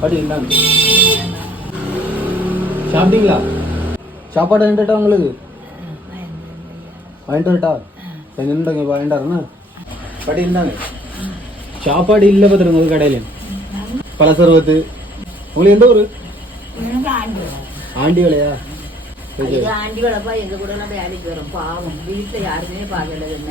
பாட்டி இருந்தாங்க சாப்பிட்டீங்களா சாப்பாடு வந்துட்டா உங்களுக்கு வாங்கிட்டு வரட்டா நின்றுங்க இப்போ வாங்கிட்டாருன்னா பாட்டி இருந்தாங்க சாப்பாடு இல்லை பத்திரங்க கடையில பல சர்வத்து உங்களுக்கு எந்த ஊர் ஆண்டி வேலையா ஆண்டி வேலைப்பா எங்க கூட வேலைக்கு வரும் பாவம் வீட்டுல யாருமே பாக்கல என்ன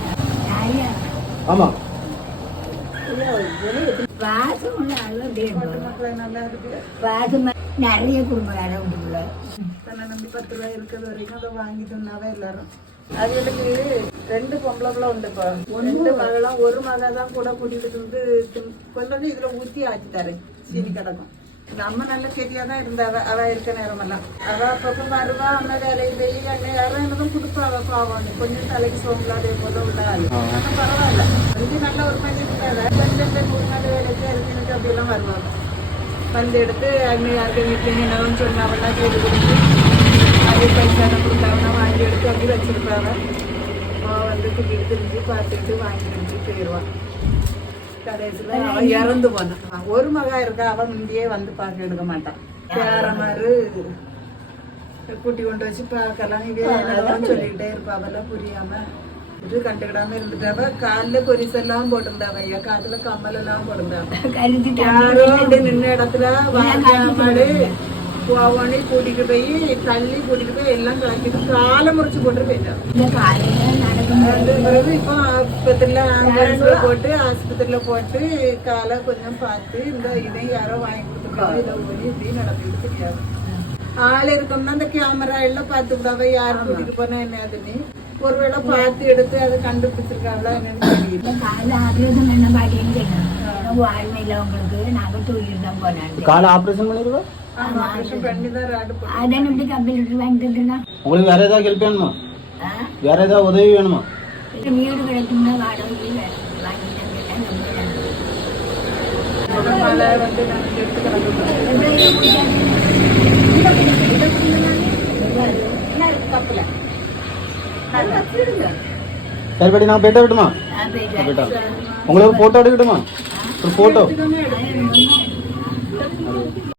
ஆமா நிறைய குடும்ப பத்து ரூபாய் இருக்கிறது வரைக்கும் அதை வாங்கி தந்தாவே எல்லாரும் அது எனக்கு ரெண்டு பொம்பளைங்களா உண்டுப்பா ஒன்று மகளா ஒரு மகதான் கூட கூட்டிட்டு வந்து கொஞ்சம் இதுல ஊத்தி ஆக்கி தரேன் சீனி கிடக்கும் நம்ம நல்ல சரியா தான் இருந்த அவ அவ இருக்க நேரம் எல்லாம் அவ அப்பப்போ வருவா அம்மா வேலையை வெளியே அங்கே யாரும் என்னதும் கொடுப்பா அவ பாவம் கொஞ்சம் தலைக்கு சோம்பல அதே போல உள்ளாது ஆனால் பரவாயில்ல வந்து நல்ல ஒரு பையன் இருக்காத பஞ்சு போய் மூணு நாள் வேலைக்கு இருக்கு அப்படிலாம் வருவாங்க பந்து எடுத்து அங்கே யாருக்கும் வீட்டில் என்னவும் சொன்னா அவெல்லாம் கேட்டு கொடுத்து அது பைசா கொடுத்தாங்க வாங்கி எடுத்து அப்படி வச்சிருப்பாங்க அவன் வந்து கூட்டிகிட்டு திரும்பி பார்த்துட்டு வாங்கி திரும்பி போயிடுவான் கடைசியில் இறந்து போனான் ஒரு மகா இருக்கா அவன் முந்தையே வந்து பார்க்க எடுக்க மாட்டான் பேரமாரு கூட்டி கொண்டு வச்சு பார்க்கலாம் இவன் சொல்லிக்கிட்டே இருப்பான் அவெல்லாம் புரியாம இது கண்டுக்கிடாம இருந்துட்டாவ காலில் கொரிசெல்லாம் போட்டிருந்தாவ ஐயா காத்துல கம்மல் எல்லாம் போட்டிருந்தாவது நின்ன இடத்துல வாங்க പോവാണെങ്കിൽ കൂടിക്ക് പോയി തള്ളി എല്ലാം കളക്കിട്ട് കാലം മുറിച്ച് കൊണ്ട് പോയിട്ടാണ് ഇപ്പൊ ആസ്പത്രിയിലെ ആംബുലൻസിൽ പോയിട്ട് ആസ്പത്രിയിൽ പോയിട്ട് കാല കൊഞ്ഞം പാത്ത് എന്താ ഇതേ യാറോ വാങ്ങി കൊടുത്തു ഇതേ പോലെ ഇതേ നടന്നിട്ട് ആൾ ക്യാമറ എല്ലാം പാത്ത് പോണ തന്നെ അതിന് ഒരുവേള പാത്തി എടുത്ത് അത് കണ്ടുപിടിച്ചിരിക്കാനുള്ള കാല ആപ്രേഷൻ പണി உங்களுக்கு வேற ஏதாவது ஹெல்ப் வேணுமா வேற ஏதாவது உதவி வேணுமா சரிபடி நான் பேட்ட விடுமா பேட்டா உங்களுக்கு போட்டோ எடுக்கட்டுமா ஒரு போட்டோ